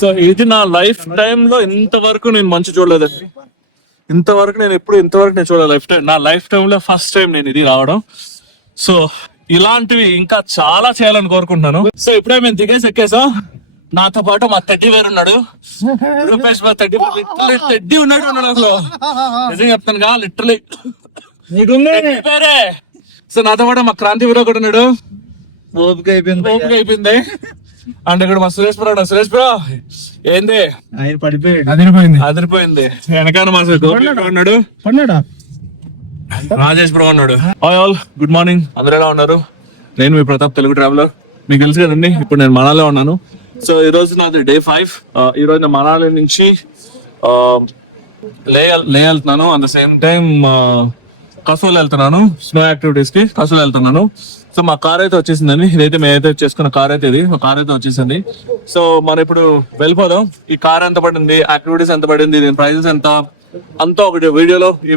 So ఇది నా life time లో ఇంతవరకు నేను మంచు చూడలేదండి. ఇంతవరకు నేను చూడలేదు లైఫ్ టైం. నా లైఫ్ టైమ్ లో ఫస్ట్ టైం నేను ఇది రావడం. సో ఇలాంటివి ఇంకా చాలా చేయాలని కోరుకుంటున్నాను. సో ఇప్పుడే మేము దిగేసి ఎక్కేసాం. నాతో పాటు మా తెడ్డి వేరు ఉన్నాడు, రూపేష్. మా తెడ్డి ఉన్నాడు అసలు నిజంగా చెప్తాను, లిటరలీ పేరే. సో నాతో పాటు మా క్రాంతి వీరు ఒకటి ఉన్నాడు. ఓపిక అయిపోయింది. అంటే ఇక్కడ మా సురేష్ బ్రో బ్రో ఏంది ఆయన పడిపోయాడు, అదిరిపోయింది. వెనకాల మా ఉన్నాడు, రాజేష్ బ్రో ఉన్నాడు. Hi all, good morning. అందరూ ఎలా ఉన్నారు? నేను మీ ప్రతాప్, తెలుగు ట్రావెలర్. మీకు తెలుసు కదండి, ఇప్పుడు నేను మనాలిలో ఉన్నాను. సో ఈ రోజు నాది డే 5. ఈ రోజు నేను మనాలి నుంచి లే వెళ్తున్నాను. At the same time Kasol వెళ్తున్నాను, స్నో యాక్టివిటీస్ కి కసోల్ వెళ్తున్నాను. సో మా కార్ అయితే వచ్చేసిందండి. ఇదైతే మేమైతే చేసుకున్న కార్ అయితే ఇది, మా కార్ అయితే వచ్చేసింది. సో మనం ఇప్పుడు వెళ్ళిపోదాం. ఈ కార్ ఎంత పడింది, యాక్టివిటీస్ ఎంత పడింది, దీని ప్రైజెస్ ఎంత, అంతా ఒకటి ఈ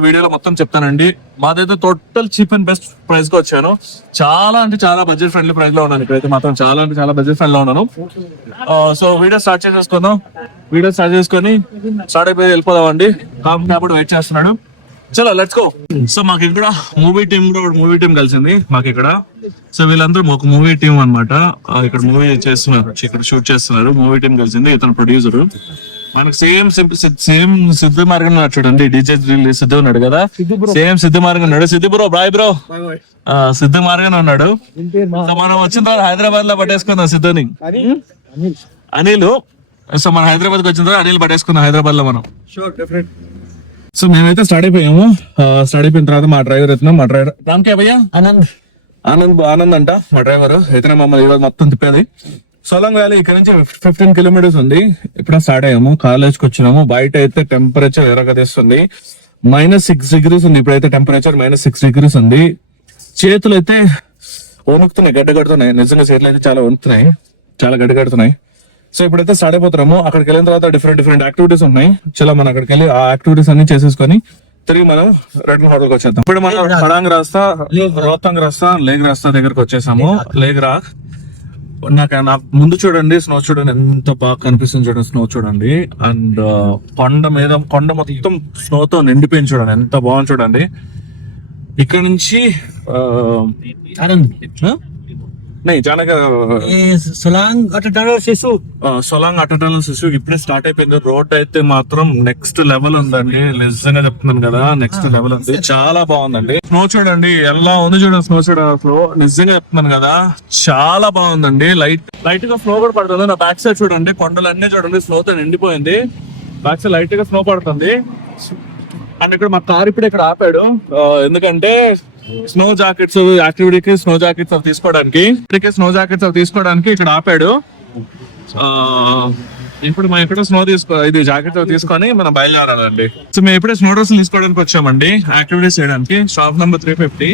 వీడియోలో మొత్తం చెప్తానండి. మాదైతే total cheap and best price కి వచ్చాను. చాలా అంటే చాలా బడ్జెట్ ఫ్రెండ్లీ ప్రైస్ లో ఉన్నాను. ఇక్కడైతే మాత్రం చాలా అంటే చాలా బడ్జెట్ ఫ్రెండ్లీ లో ఉన్నాను. సో వీడియో స్టార్ట్ చేసుకొని స్టార్ట్ అయిపోయి వెళ్ళిపోదాం అండి. కాబట్టి వెయిట్ చేస్తున్నాడు. చలో లెట్స్ గో. సో మాకు ఇక్కడ మూవీ టీం కలిసింది మాకు ఇక్కడ. సో వీళ్ళందరూ ఒక మూవీ టీం అన్నమాట. ఇక్కడ మూవీ చేస్తున్నారు, ఇక్కడ షూట్ చేస్తున్నారు. మూవీ టీం కలిసింది. ఇతను ప్రొడ్యూసర్. మనకు సేమ్ సిద్ధు మార్గం ఉన్నాడు చూడండి. డీజే సిద్ధు ఉన్నాడు కదా, సేమ్ సిద్ధు మార్గం ఉన్నాడు. Siddhu bro boy bro. Siddhu మార్గం ఉన్నాడు. సో మనం వచ్చిన తర్వాత హైదరాబాద్ లో పట్టేసుకుందాం సిద్ధుని, అనిల్. సో మనం హైదరాబాద్ కి వచ్చిన తర్వాత అనిల్ పట్టేసుకుందాం హైదరాబాద్ లో మనం. సో మేమైతే స్టార్ట్ అయిపోయాము. స్టార్ట్ అయిపోయిన తర్వాత మా డ్రైవర్ ఎత్తున్నాం. మా డ్రైవర్ రామ్కే భయ్యా ఆనంద్ అంట మా డ్రైవర్. అయితే మమ్మల్ని ఈరోజు మొత్తం తిప్పేది. సోలాంగ్ వ్యాలీ ఇక్కడ నుంచి 15 కిలోమీటర్స్ ఉంది. ఇప్పుడు స్టార్ట్ అయ్యాము, కాలేజ్కి వచ్చినాము. బయట అయితే టెంపరేచర్ ఎరగదీస్తుంది. -6 degrees ఉంది. ఇప్పుడైతే టెంపరేచర్ -6 degrees ఉంది. చేతులు అయితే వణుకుతున్నాయి, గడ్డ కడుతున్నాయి. నిజంగా చేతులు అయితే చాలా వణుకుతున్నాయి, చాలా గడ్డ కడుతున్నాయి. సో ఇప్పుడైతే స్టార్ట్ అయిపోతున్నాము. అక్కడికి వెళ్ళిన తర్వాత డిఫరెంట్ యాక్టివిటీస్ ఉన్నాయి. చాలా మనం అక్కడికి వెళ్ళి ఆ యాక్టివిటీస్ అన్ని చేసేసుకొని తిరిగి మనం రెడ్మల్ హోటల్కి వచ్చేద్దాం. ఇప్పుడు మనం పడాంగ్ రాస్తా, రోహతాంగ్ రాస్తా, లేగ్ రాస్తా దగ్గరకు వచ్చేసాము. నాకు ముందు చూడండి, స్నో చూడండి ఎంత బాగా కనిపిస్తుంది చూడండి. స్నో చూడండి, అండ్ కొండ మొత్తం స్నోతో నిండిపోయింది చూడండి, ఎంత బాగుంది చూడండి. ఇక్కడ నుంచి సొలాంగ్ అటల్ శిశు ఇప్పుడే స్టార్ట్ అయిపోయింది. రోడ్ అయితే మాత్రం నెక్స్ట్ లెవెల్ ఉందండి. నిజంగా చెప్తున్నాను కదా, నెక్స్ట్ లెవెల్ ఉంది. చాలా బాగుందండి. స్నో చూడండి ఎలా ఉంది చూడండి. స్నో చూడండి, స్నో నిజంగా చెప్తున్నాను కదా, చాలా బాగుందండి. లైట్ గా స్నో కూడా పడుతుంది. నా బ్యాక్ సైడ్ చూడండి, కొండలన్నీ చూడండి స్నోతో నిండిపోయింది. బ్యాక్ సైడ్ లైట్ గా స్నో పడుతుంది. అండ్ ఇక్కడ మా కార్ ఇప్పుడు ఇక్కడ ఆపాడు, ఎందుకంటే స్నో జాకెట్స్ యాక్టివిటీకి స్నో జాకెట్స్ అవి తీసుకోవడానికి ఇక్కడ ఆపాడు. ఇప్పుడు మనం ఇక్కడ ఇది జాకెట్స్ అవి తీసుకొని మనం బయలుదేరాలండి. సో మేము ఇప్పుడే స్నో డ్రెస్ తీసుకోవడానికి వచ్చామండి, యాక్టివిటీస్ చేయడానికి. Shop number 350.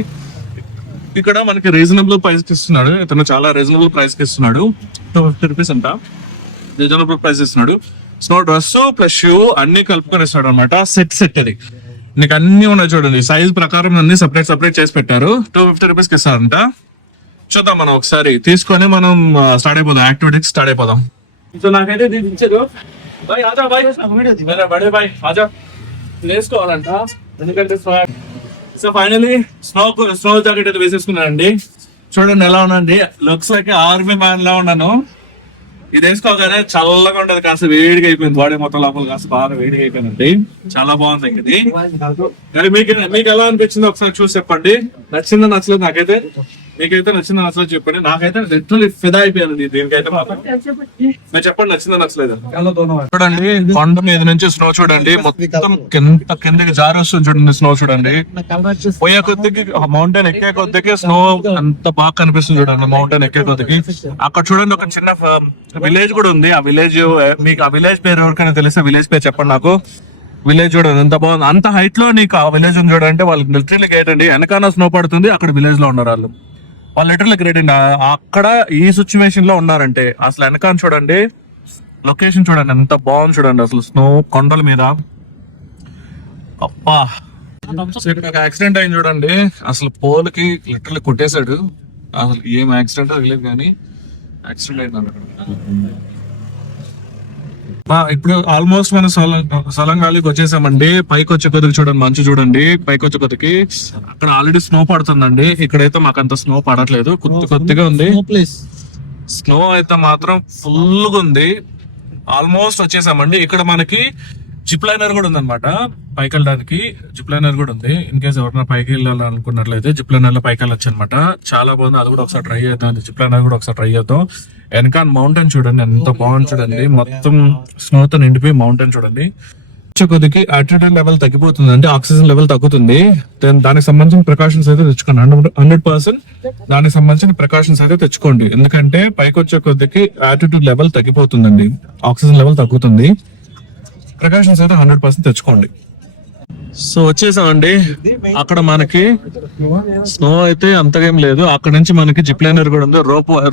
ఇక్కడ మనకి రీజనబుల్ ప్రైస్ కి ఇస్తున్నాడు. ఇతను చాలా రీజనబుల్ ప్రైస్ కి ఇస్తున్నాడు. 250 రూపీస్ అంట రీజనబుల్ ప్రైస్ ఇస్తున్నాడు. స్నో డ్రెస్ ప్లస్ షూ అన్ని కలుపుకొని ఇస్తాడు అనమాట. సెట్ అది నీకు అన్ని ఉన్నాయి చూడండి. సైజ్ ప్రకారం అన్ని సపరేట్ చేసి పెట్టారు. 250 రూపీస్ కి ఇస్తారంట. చూద్దాం మనం ఒకసారి తీసుకొని మనం స్టార్ట్ అయిపోదాం, యాక్టివిటీకి స్టార్ట్ అయిపోదాం. సో నాకైతే వేసుకోవాలంట, ఎందుకంటే సో ఫైనలీ స్నో జాకెట్ అయితే వేసేసుకున్నానండి. చూడండి ఎలా ఉన్నాండి, లుక్స్ లైక్ ఆర్మీ మ్యాన్ లా ఉన్నాను. ఇది వేసుకోగానే చల్లగా ఉండదు, కాస్త వేడిగా అయిపోయింది. బాడీ మొత్తం లోపల కాస్త బాగా వేడిగా అయిపోయిందండి. చాలా బాగుంది ఇది. కానీ మీకు ఎలా అనిపించిందో ఒకసారి చూసి చెప్పండి. నచ్చిందో నచ్చలేదు, మీకైతే నచ్చిందో నచ్చలేదు చెప్పండి. నాకైతే లిటరల్లీ ఫిదా అయిపోయాను దీనికైతే మాత్రం. మీరు చెప్పండి నచ్చిందో నచ్చలేదు. చూడండి కొండ మీద నుంచి స్నో చూడండి, మొత్తం కిందకి జారి వస్తుంది చూడండి. స్నో చూడండి, పోయే కొద్దికి మౌంటైన్ ఎక్కే కొద్దికి స్నో అంత బాగా కనిపిస్తుంది చూడండి. మౌంటైన్ ఎక్కే కొద్దికి అక్కడ చూడండి ఒక చిన్న విలేజ్ కూడా ఉంది. ఆ విలేజ్ మీకు ఆ విలేజ్ పేరు ఎవరికైనా తెలిస్తే విలేజ్ పేరు చెప్పండి నాకు. విలేజ్ చూడండి ఎంత బాగుంది. అంత హైట్ లో నీకు ఆ విలేజ్ ఉంది చూడండి. వాళ్ళు లిటరల్లీ గ్రేట్ అండి. వెనకాల స్నో పడుతుంది, అక్కడ విలేజ్ లో ఉన్నారు వాళ్ళు లిటరల్లీ గ్రేట్ అండి. అక్కడ ఈ సిచ్యువేషన్ లో ఉన్నారంటే అసలు వెనకాల చూడండి, లొకేషన్ చూడండి ఎంత బాగుంది చూడండి. అసలు స్నో కొండల మీద అబ్బా. ఇక్కడ ఒక యాక్సిడెంట్ అయింది చూడండి. అసలు పోల్కి లిటరల్లీ కొట్టేశాడు. అసలు ఏం యాక్సిడెంట్ తెలియదు కానీ యాక్సిడెంట్ అయింది అక్కడ. ఇప్పుడు ఆల్మోస్ట్ మనం సొలంగాలికి వచ్చేసామండి. పైకి వచ్చే కొద్దికి చూడండి, మంచు చూడండి. పైకి వచ్చే కొద్దికి అక్కడ ఆల్రెడీ స్నో పడుతుందండి. ఇక్కడైతే మాకు అంత స్నో పడట్లేదు, కొద్దిగా ఉంది. స్నో అయితే మాత్రం ఫుల్ గా ఉంది. ఆల్మోస్ట్ వచ్చేసామండి. ఇక్కడ మనకి జిప్ లైనర్ కూడా ఉందన్నమాట, పైకి వెళ్ళడానికి. జిప్ లైనర్ కూడా ఉంది. ఇన్ కేసు ఎవరైనా పైకి వెళ్ళాలనుకున్నట్లయితే జిప్ లైనర్ లో పైకి వెళ్ళొచ్చు అనమాట. చాలా బాగుంది. అది కూడా ఒకసారి ట్రై చేద్దాం. జిప్ లైనర్ కూడా ఒకసారి ట్రై చేద్దాం. వెనకాల మౌంటైన్ చూడండి, ఎంత బాగుంది చూడండి. మొత్తం స్నోతో నిండిపోయి మౌంటైన్ చూడండి. కొద్దికి ఆల్టిట్యూడ్ లెవెల్ తగ్గిపోతుంది, అంటే ఆక్సిజన్ లెవెల్ తగ్గుతుంది. దానికి సంబంధించిన ప్రికాషన్స్ అయితే తెచ్చుకోండి. 100% దానికి సంబంధించిన ప్రికాషన్స్ అయితే తెచ్చుకోండి. ఎందుకంటే పైకి వచ్చే కొద్దికి ఆల్టిట్యూడ్ లెవెల్ తగ్గిపోతుందండి, ఆక్సిజన్ లెవెల్ తగ్గుతుంది. ప్రికాషన్స్ అయితే 100% తెచ్చుకోండి. సో వచ్చేసామండి. అక్కడ మనకి స్నో అయితే అంతగా ఏం లేదు. అక్కడ నుంచి మనకి జిప్ లైనర్ కూడా ఉంది,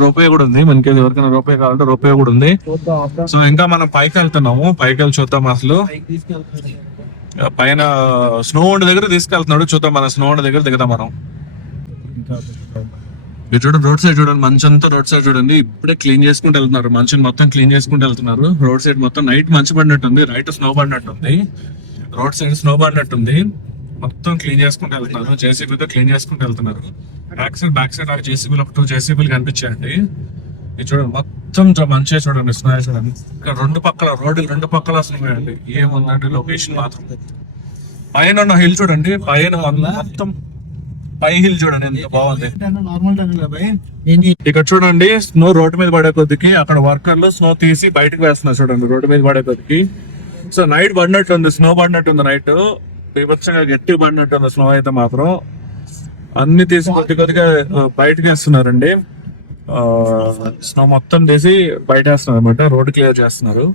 రోపే కూడా ఉంది. మనకి ఎవరికైనా రోపే కావాలంటే రోపే కూడా ఉంది. సో ఇంకా మనం పైకి వెళ్తున్నాము. పైకి వెళ్ళి చూద్దాం అసలు. పైన స్నో ఉండే దగ్గర తీసుకెళ్తున్నాడు, చూద్దాం. మన స్నో ఉండే దగ్గర దిగుదాం మనం. మీరు చూడండి, రోడ్ సైడ్ చూడండి, మంచు అంతా రోడ్ సైడ్ చూడండి. ఇప్పుడే క్లీన్ చేసుకుంటూ వెళ్తున్నారు, మంచుని మొత్తం క్లీన్ చేసుకుంటూ వెళ్తున్నారు. రోడ్ సైడ్ మొత్తం నైట్ మంచు పడినట్టుంది, రైట్ స్నో పడినట్టుంది. రోడ్ సైడ్ స్నో పడినట్టుంది, మొత్తం క్లీన్ చేసుకుంటూ వెళ్తున్నారు. జేసీబీతో క్లీన్ చేసుకుంటూ వెళ్తున్నారు. బ్యాక్ సైడ్ ఆ జేసీబీలు 2 జేసీబీలు కనిపించాయండి. ఇది చూడండి, మొత్తం మంచిగా చూడండి, స్నో చూడండి. ఇక్కడ రెండు పక్కల స్నో అండి. ఏముందండి లొకేషన్ మాత్రం. పైన ఉన్న హిల్ చూడండి, పైన మొత్తం పై హిల్ చూడండి ఎంత బాగుంది. ఇక్కడ చూడండి, స్నో రోడ్డు మీద పడే కొద్దికి అక్కడ వర్కర్లు స్నో తీసి బయటకు వేస్తున్నారు చూడండి, రోడ్డు మీద పడే కొద్దికి. సో నైట్ పడినట్టుంది, స్నో పడినట్టుంది. నైట్ బీభత్సంగా గట్టి పడినట్టుంది స్నో అయితే మాత్రం. అన్ని తీసి కొద్దిగా బయటకు వేస్తున్నారండి. స్నో మొత్తం తీసి బయట వేస్తున్నారు అనమాట, రోడ్డు క్లియర్ చేస్తున్నారు.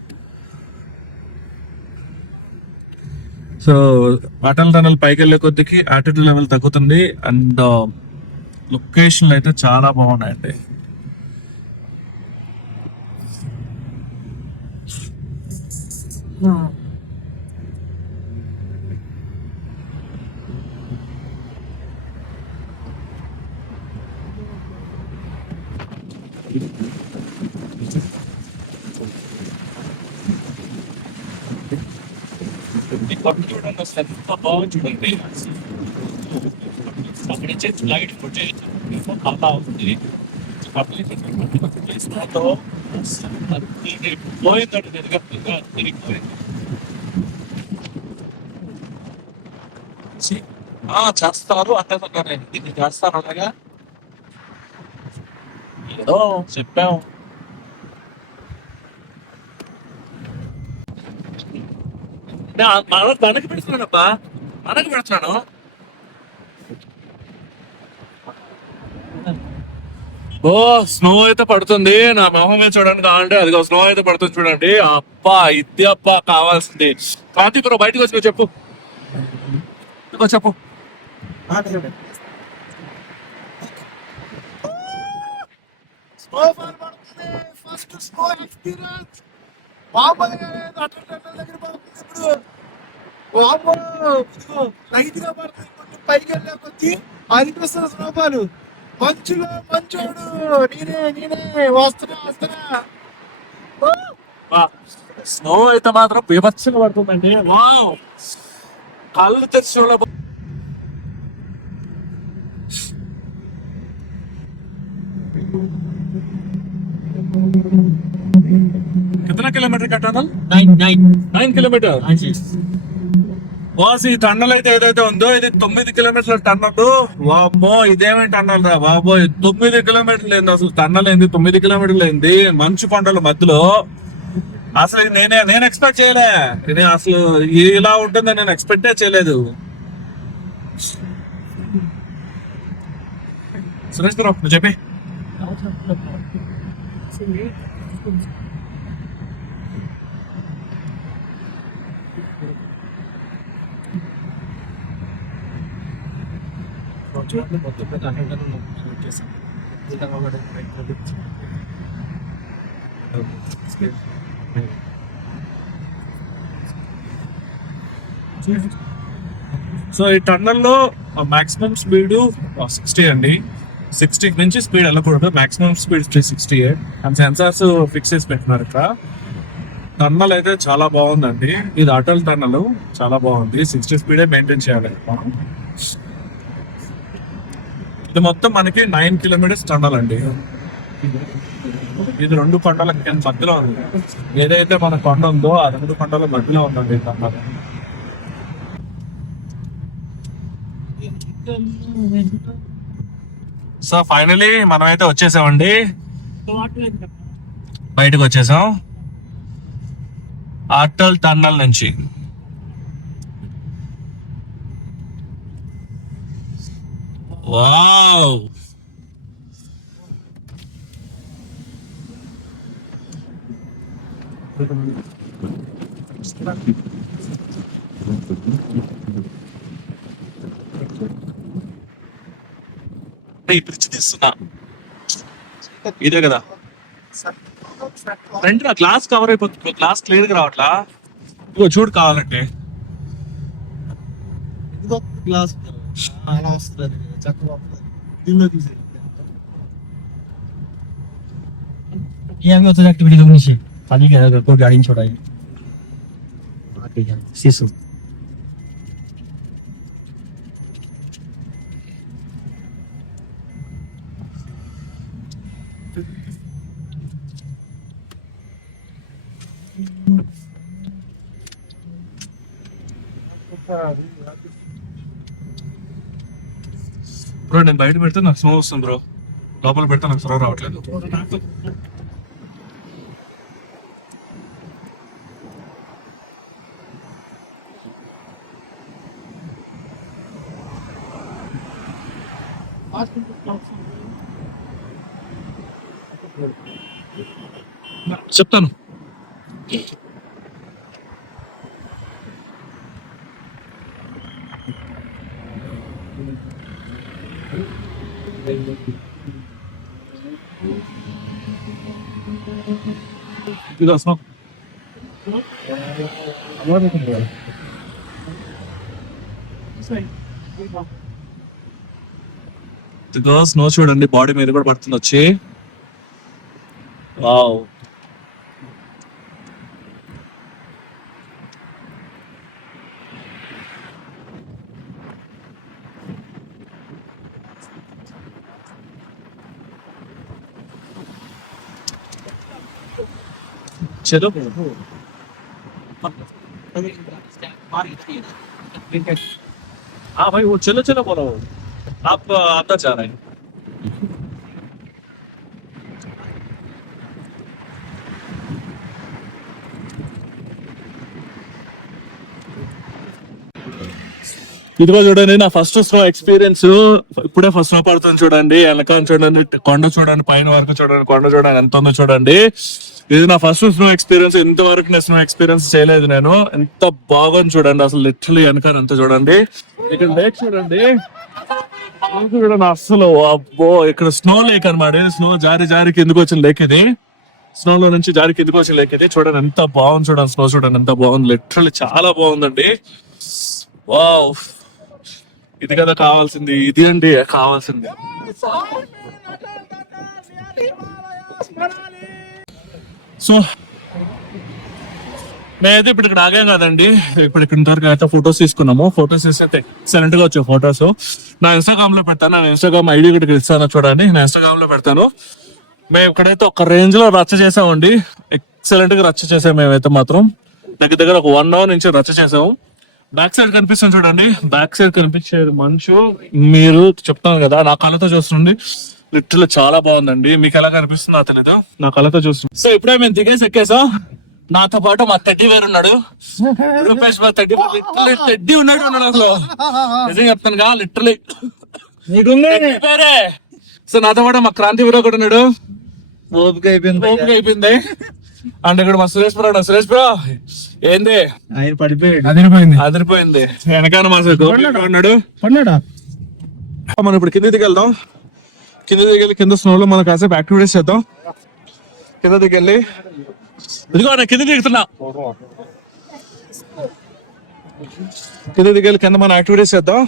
సో అటల్ టనల్ పైకి వెళ్ళే కొద్దికి ఆల్టిట్యూడ్ లెవెల్ తగ్గుతుంది. అండ్ లొకేషన్లు అయితే చాలా బాగున్నాయండి. చూడండి అసలు ఎంత బాగుంది చూడండి. అక్కడ నుంచి లైట్ అలా ఉంది. పోయిందంటే తిరిగిపోయింది. చేస్తారు అంటే ఇది చేస్తారు అలాగా, ఏదో చెప్పాము. మనకి పెడుతున్నానబ్బా, మనకి పెడుతున్నాను. ఓ స్నో అయితే పడుతుంది. నా మొహం మీద చూడండి కావాలంటే, అదిగో స్నో అయితే పడుతుంది చూడండి. అబ్బా ఇది అబ్బా కావాల్సింది. కార్తీక్ బయటకు వచ్చి చెప్పు, చెప్పు. ఫస్ట్ స్నో ఎక్స్పీరియన్స్ రైతుగా పడుతుంది. పైకి వెళ్ళే కొద్ది అనిపిస్తున్న స్నోఫాలు, మంచులో మంచోడు నేనే వస్తున్నా. స్నో అయితే మాత్రం బీభత్సంగా పడుతుందండి. వావ్, కళ్ళు తెచ్చి कितना किलोमीटर का टनल? 9 किलोमीटर. ఈ టన్నల్ అయితే ఏదైతే ఉందో ఇది 9 కిలోమీటర్ల టన్నల్. వామ్మో ఇదేమేమి టన్నల్ రా బాబోయ్, 9 కిలోమీటర్లు ఏంది అసలు టన్నల్ ఏంది, 9 కిలోమీటర్లు ఏంది మంచు కొండల మధ్యలో. అసలు నేను ఎక్స్పెక్ట్ చేయలే, ఇది అసలు ఇలా ఉంటుందని నేను ఎక్స్పెక్టే చేయలేదు. సురేష్ గారు నువ్వు చెప్పి. సో ఈ టన్నల్లో మాక్సిమం స్పీడ్ 60 అండి. 60 నుంచి స్పీడ్ వెళ్ళకూడదు, maximum speed 60. And sensors fix చేసి పెట్టినారు ఇక్కడ. టన్నల్ అయితే చాలా బాగుందండి. ఇది అటల్ టన్నల్, చాలా బాగుంది. 60 స్పీడే మెయింటైన్ చేయాలి. ఇది మొత్తం మనకి 9 కిలోమీటర్స్ టన్నల్ అండి. ఇది 2 కొండల మధ్యలో ఉంది. ఏదైతే మన కొండ ఉందో ఆ 2 కొండల మధ్యలో ఉందండి టన్నల్. సో ఫైనలీ మనం అయితే వచ్చేసామండి, బయటకు వచ్చేసాం అటల్ టన్నల్ నుంచి. వావ్, ఈ బ్రిడ్జ్ తీస్తున్నా ఇదే కదా ఫ్రంట్, నా గ్లాస్ కవర్ అయిపోతుంది, గ్లాస్ క్లియర్ గా రావట్లా. ఇగో చూడు కావాలంటే ग्लास आला वస్తుంది చక్కగా దీనిలో తీసే ये अभी होता है एक्टिविटी को नीचे पानी के अंदर कोई गाड़ी छोड़ा है आके जा शीशो బ్రో నేను బయట పెడితే నాకు స్నో వస్తుంది బ్రో, లోపల పెడితే నాకు స్నో రావట్లేదు. చెప్తాను. ఇదిగో స్నో, ఇదిగో స్నో చూడండి, బాడీ మీద కూడా పడుతుంది వచ్చి. వావ్, चलो हाँ भाई, वो चलो चलो बोलो, आप आता जा रहे हैं. ఇదిగో చూడండి నా ఫస్ట్ స్నో ఎక్స్పీరియన్స్. ఇప్పుడే ఫస్ట్ స్నో పడుతుంది చూడండి, వెనక చూడండి, కొండ చూడండి, పైన వరకు చూడండి, కొండ చూడండి ఎంత ఉందో చూడండి. ఇది నా ఫస్ట్ స్నో ఎక్స్పీరియన్స్. ఇంతవరకు నేను స్నో ఎక్స్పీరియన్స్ చేయలేదు నేను. ఎంత బాగుంది చూడండి, అసలు లిటరలీ వెనక అంత చూడండి. ఇక్కడ లేక్ చూడండి, చూడండి అసలు అబ్బో, ఇక్కడ స్నో లేక్ అనమాట. స్నో జారి జారి కిందకు వచ్చిన లేక్ ఇది, స్నో లో నుంచి జారి కిందకు వచ్చిన లేక్ ఇది. చూడండి ఎంత బాగుంది, చూడండి స్నో చూడండి ఎంత బాగుంది, లిటరలీ చాలా బాగుందండి. వావ్, ఇది కదా కావాల్సింది, ఇది అండి కావాల్సింది. సో మేమైతే ఇప్పుడు ఇక్కడ ఆగాం కదండి, ఇప్పుడు ఇక్కడ ఇంతవరకు అయితే ఫొటోస్ తీసుకున్నాము. ఫొటోస్ తీస్తే ఎక్సలెంట్ గా వచ్చాయి ఫొటోస్. నా ఇన్స్టాగ్రామ్ లో పెడతాను, నా ఇన్స్టాగ్రామ్ ఐడి కూడా ఇస్తాను చూడండి, నా ఇన్స్టాగ్రామ్ లో పెడతాను. మేము ఇక్కడైతే ఒక రేంజ్ లో రచ్చ చేసామండి, ఎక్సలెంట్ గా రచ్చ చేసాము మేమైతే మాత్రం. దగ్గర దగ్గర ఒక 1 hour నుంచి రచ్చ చేసాము. బ్యాక్ సైడ్ కనిపిస్తుంది చూడండి, బ్యాక్ సైడ్ కనిపించేది మంచు. మీరు చెప్తాను కదా, నా కళ్ళతో చూస్తుంది, లిటరల్ చాలా బాగుందండి. మీకు ఎలా కనిపిస్తుందో తెలీదు, నా కళ్ళతో చూస్తుంది. సో ఇప్పుడే మేము దిగేసి ఎక్కేసాం. నాతో పాటు మా తెడ్డి వేరు ఉన్నాడు, రూపేష్. మా తెడ్డి తెడ్డి ఉన్నాడు అసలు నిజంగా చెప్తాను కదా, లిటరలీ వేరే. సో నాతో పాటు మా క్రాంతి వీరో కూడా ఉన్నాడు. ఓపిక అయిపోయింది. అంటే ఇక్కడ మా సురేష్ బ్రో, సురేష్ బ్రో ఏంది ఆయన పడిపోయాడు, అదిరిపోయింది. వెనకాల మా ఉన్నాడు, పడినాడా. మనం ఇప్పుడు కింద దిగెళ్దాం. కింద దిగెళ్ళి కింద స్నో లో మనం కాసేపు యాక్టివిటీస్ చేద్దాం. కింద దిగెళ్ళి ఇదిగో నేను కింద దిగుతున్నా, కింద దిగెళ్ళి కింద మనం యాక్టివిటీస్ చేద్దాం.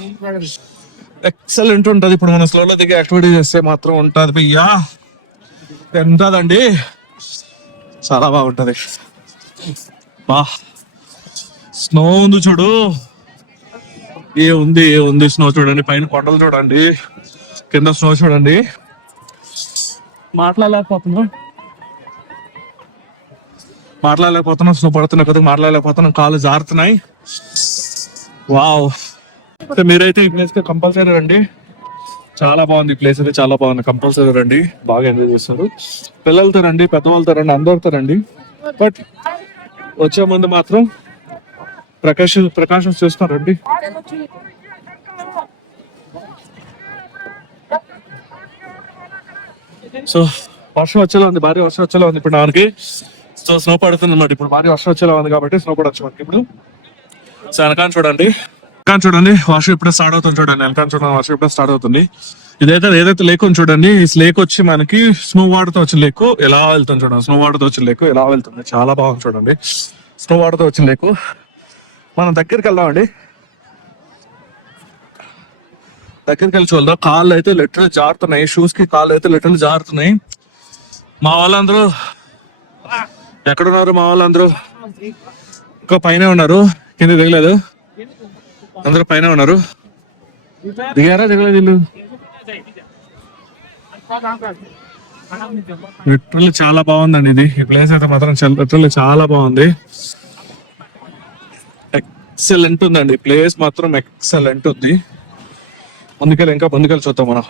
ఎక్సలెంట్ ఉంటది. ఇప్పుడు మనం స్లో లో దిగి యాక్టివిటీ చేస్తే మాత్రం ఉంటది భయ్యా, ఎంతదండి, చాలా బాగుంటది. బా స్నో ఉంది చూడు, ఏ ఉంది స్నో చూడండి, పైన కొండలు చూడండి, కింద స్నో చూడండి. మాట్లాడలేకపోతున్నాం, స్నో పడుతున్నాయి కదా, మాట్లాడలేకపోతున్నాం, కాళ్ళు జారుతున్నాయి. వావ్. మీరైతే ఈ ప్లేస్ కి కంపల్సరీ రండి, చాలా బాగుంది ఈ ప్లేస్ అయితే, చాలా బాగుంది. కంపల్సరీ రండి, బాగా ఎంజాయ్ చేస్తారు. పిల్లలతో రండి, పెద్దవాళ్ళతో రండి, అందరితో రండి. బట్ వచ్చే ముందు మాత్రం ప్రికాషన్స్ చూసుకోరండి. సో వర్షం వచ్చేలా ఉంది, భారీ వర్షం వచ్చేలా ఉంది ఇప్పుడు మనకి. సో స్నో పడుతుంది అన్నమాట ఇప్పుడు, భారీ వర్షం వచ్చేలా ఉంది కాబట్టి స్నో పడవచ్చు మనకి ఇప్పుడు. సో వెనకాల చూడండి, వర్షం ఇప్పుడే స్టార్ట్ అవుతుంది చూడండి, వెనకాల చూడండి వర్షం ఇప్పుడే స్టార్ట్ అవుతుంది. ఏదైతే లేక్ ఉంది చూడండి, ఈ లేక్ వచ్చి మనకి స్నో వాటర్ తో వచ్చిన లేక్ ఎలా వెళ్తుంది చూడండి, స్నో వాటర్ తో వచ్చిన లేక్ ఎలా వెళ్తుంది, చాలా బాగుంది చూడండి. స్నో వాటర్ తో వచ్చిన లేక్. మనం దగ్గరికి వెళ్దామండి, దగ్గరికి వెళ్ళి చూద్దాం. కాళ్ళు అయితే లిటరల్ జారుతున్నాయి, షూస్ కి కాళ్ళు అయితే లిటరల్ జారుతున్నాయి. మా వాళ్ళందరూ ఎక్కడున్నారు? మా వాళ్ళందరూ ఇంకా పైన ఉన్నారు, కింద దిగలేదు. అందరూ పైన ఉన్నారు. దిగలేదు వీళ్ళు. లిటరల్ చాలా బాగుందండి ఇది, ఈ ప్లేస్ అయితే మాత్రం లిటరల్ చాలా బాగుంది. ఎక్సలెంట్ ఉందండి ప్లేస్ మాత్రం, ఎక్సలెంట్ ఉంది. ఇంకా ముందుకెళ్ళి చూద్దాం మనం.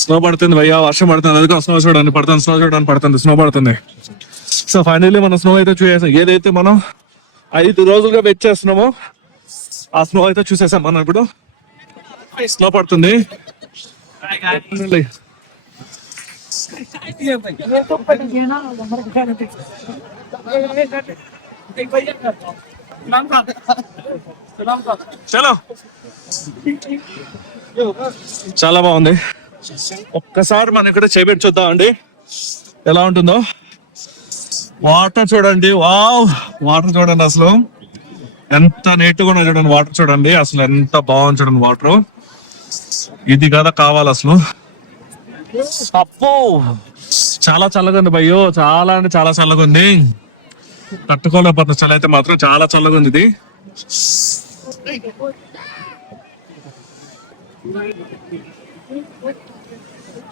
స్నో పడుతుంది భయ్యా, వర్షం పడుతుంది, అందుకే స్నో చూడండి పడుతుంది, స్నో పడుతుంది. సో ఫైనల్లీ మనం స్నో అయితే చూసేసాం. ఏదైతే మనం 5 రోజులుగా వెయిట్ చేస్తున్నామో ఆ స్నో అయితే చూసేసాం మనం ఇప్పుడు. స్నో పడుతుంది. చలో, చాలా బాగుంది. ఒక్కసారి మనం ఇక్కడ చేపెట్టి చూద్దాం అండి ఎలా ఉంటుందో. వాటర్ చూడండి, వావ్, వాటర్ చూడండి అసలు ఎంత నీట్గా ఉన్నా చూడండి. వాటర్ చూడండి అసలు ఎంత బాగుంది చూడండి వాటర్. ఇది కదా కావాలి అసలు. అప్పో చాలా చల్లగా ఉంది భయ్యో, చాలా అంటే చాలా చల్లగా ఉంది. తట్టుకోలేకపోతున్న చలి అయితే మాత్రం చాలా చల్లగా ఉంది ఇది.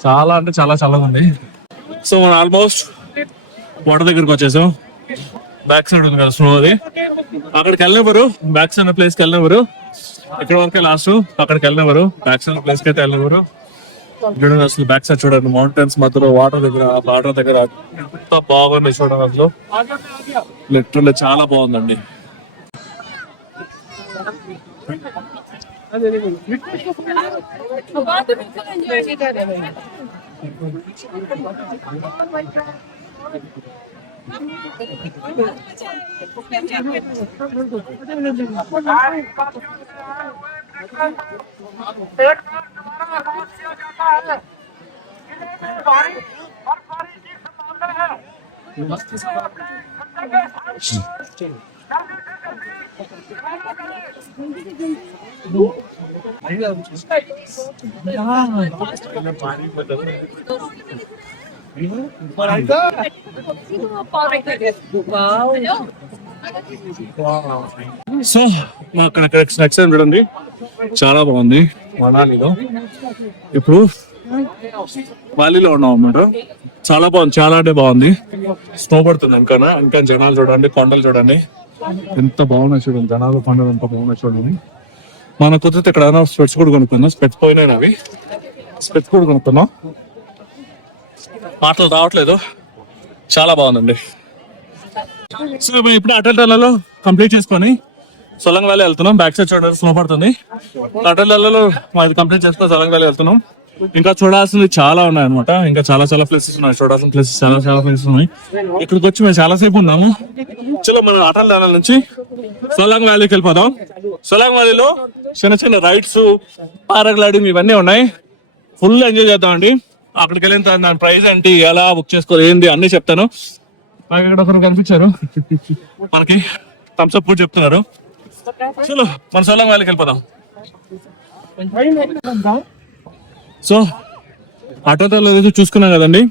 చాలా అంటే చాలా చల్లగా ఉంది. సో మనం ఆల్మోస్ట్ వాటర్ దగ్గరికి వచ్చేసాం. బ్యాక్ సైడ్ ఉంది కదా స్నో, అది అక్కడికి వెళ్ళినవారు, బ్యాక్ సైడ్ ప్లేస్కి వెళ్ళినవారు, ఇక్కడ వరకే లాస్ట్, అక్కడికి వెళ్ళినవారు, బ్యాక్ సైడ్ ప్లేస్ కి అయితే వెళ్ళినవారు. చూడండి అసలు బ్యాక్ సైడ్ చూడండి, మౌంటైన్స్ మధ్యలో వాటర్ దగ్గర ఎంత బాగుంది చూడండి అసలు. లిటరల్లీ చాలా బాగుందండి. సో అక్కడ నెక్స్ట్ టైం చూడండి, చాలా బాగుంది. మనాలిలో ఇప్పుడు వాలీలో ఉన్నాం అన్నమాట. చాలా బాగుంది, చాలా అంటే బాగుంది. స్నో పడుతుంది ఇంకా జనాలు చూడండి, కొండలు చూడండి ఎంత బాగున్నాయి చూడండి, జనాలు కొండలు ఎంత బాగున్నాయి చూడండి. మన కుదిరితే ఇక్కడ స్పెట్స్ కూడా కొనుక్కున్నాం, స్పెట్స్ పోయినాయి అవి, స్పెట్స్ కూడా కొనుక్కున్నాం. మాటలు రావట్లేదు, చాలా బాగుందండి. సో ఇప్పుడు అటల్ టనల్ కంప్లీట్ చేసుకొని సొలంగ్ వ్యాలీ వెళ్తున్నాం. బ్యాక్ సైడ్ చూడండి స్నో పడుతుంది. అటల్ టనల్ మాది కంప్లీట్ చేసుకొని సొలంగ్ వ్యాలీ వెళ్తున్నాం. ఇంకా చూడాల్సింది చాలా ఉన్నాయి అనమాట, ఇంకా చాలా ప్లేసెస్ ఉన్నాయి, చూడాల్సిన ప్లేసెస్ చాలా ప్లేసెస్ ఉన్నాయి. ఇక్కడికి వచ్చి మేము చాలా సేపు ఉన్నాము. చలో మనం అటల్ టనల్ నుంచి సొలంగ్ వ్యాలీకి వెళ్ళిపోదాం. సొలంగ్ వ్యాలీలో చిన్న రైడ్స్, పారాగ్లైడింగ్ ఇవన్నీ ఉన్నాయి. ఫుల్ ఎంజాయ్ చేద్దామండి. అక్కడికి వెళ్ళిన తర్వాత దాని ప్రైస్ ఏంటి, ఎలా బుక్ చేసుకోవాలి, ఏంది అన్ని చెప్తాను. ఇక్కడ ఒకరు కనిపించారు మనకి, థమ్స్ అప్ చెప్తున్నారు. చలో మన సొలంగ్ వ్యాలీకి వెళ్ళిపోదాం. సో ఆటో చూసుకున్నాం కదండి.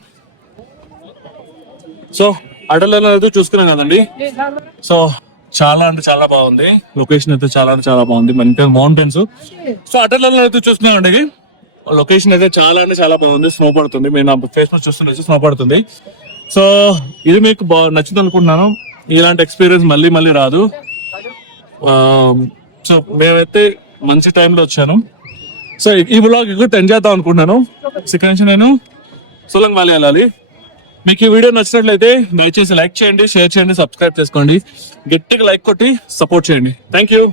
సో అటల్ అయితే చూసుకున్నాం కదండి. సో చాలా అంటే చాలా బాగుంది. లొకేషన్ అయితే చాలా అంటే చాలా బాగుంది. మనకి మౌంటైన్స్. సో అటల్ అయితే చూసుకున్నామండి. లొకేషన్ అయితే చాలా అంటే చాలా బాగుంది. స్నో పడుతుంది. మీరు నా ఫేస్బుక్ చూస్తుంటే స్నో పడుతుంది. సో ఇది మీకు నచ్చుతుంది అనుకుంటున్నాను. ఇలాంటి ఎక్స్పీరియన్స్ మళ్ళీ మళ్ళీ రాదు. సో మేమైతే మంచి టైంలో వచ్చాను. సో ఈ బ్లాగ్ ఎక్కువ ఎంజాయ్ చేద్దాం అనుకుంటున్నాను. ఇక్కడ నుంచి నేను సోలంగ్ వ్యాలీ వెళ్ళాలి. మీకు ఈ వీడియో నచ్చినట్లయితే దయచేసి లైక్ చేయండి, షేర్ చేయండి, సబ్స్క్రైబ్ చేసుకోండి. గట్టిగా లైక్ కొట్టి సపోర్ట్ చేయండి. Thank you.